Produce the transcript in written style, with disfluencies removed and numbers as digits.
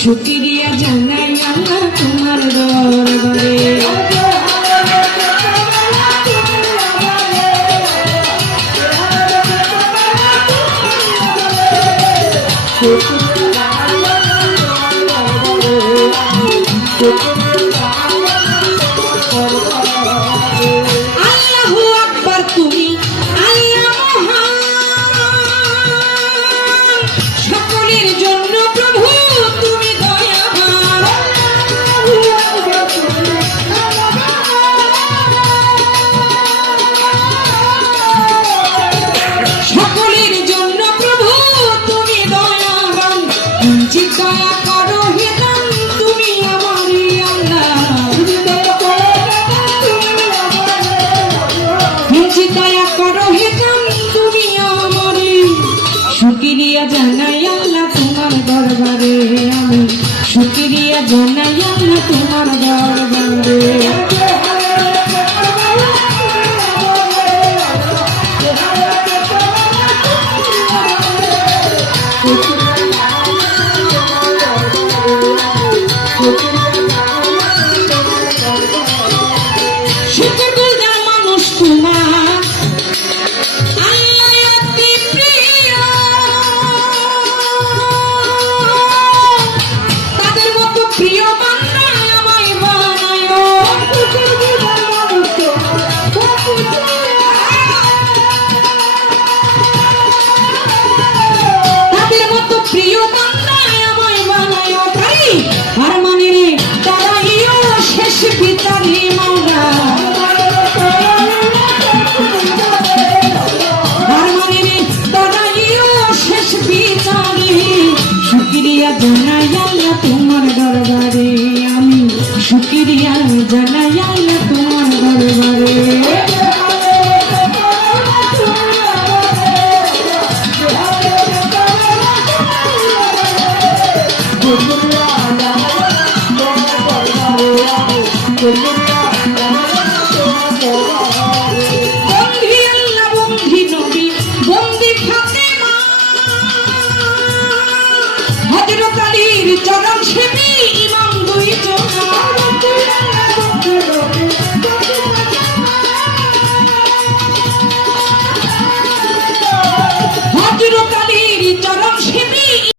শুকরিয়া জানাই আল্লাহ তোমার দরবারে। আল্লাহু আকবার, তুমি আল্লাহ মহান, সকলের জন্য প্রভু তুমি দয়াবান। সকলের জন্য প্রভু তুমি দয়াবান, দয়া করো হে দান তুমি আমারই আল্লাহ। দয়া করো হে দান তুমি আমারই। শুকরিয়া জানাই আল্লাহ তোমার দরবারে, আমি শুকরিয়া জানাই আল্লাহ তোমার দরবারে। শুকরগুজার মানুষ তোমার আল্লাহ অতি প্রিয়, তাদের মতো প্রিয় বান্দা আমায় বানায়। তাদের মতো প্রিয় বান্দা আমায় বানায়। পারি আর মানে রে তারাইও শেষ পিতারি মাওলা। শুকরিয়া জানাই আল্লাহ তোমার দরবারে, আমি শুকরিয়া জানাই আল্লাহ তোমার দরবারে। বন্ধি আল্লাহ, বন্ধি নবী, বন্ধি ফাতেমা, হযরত আলীর চরণ সেবী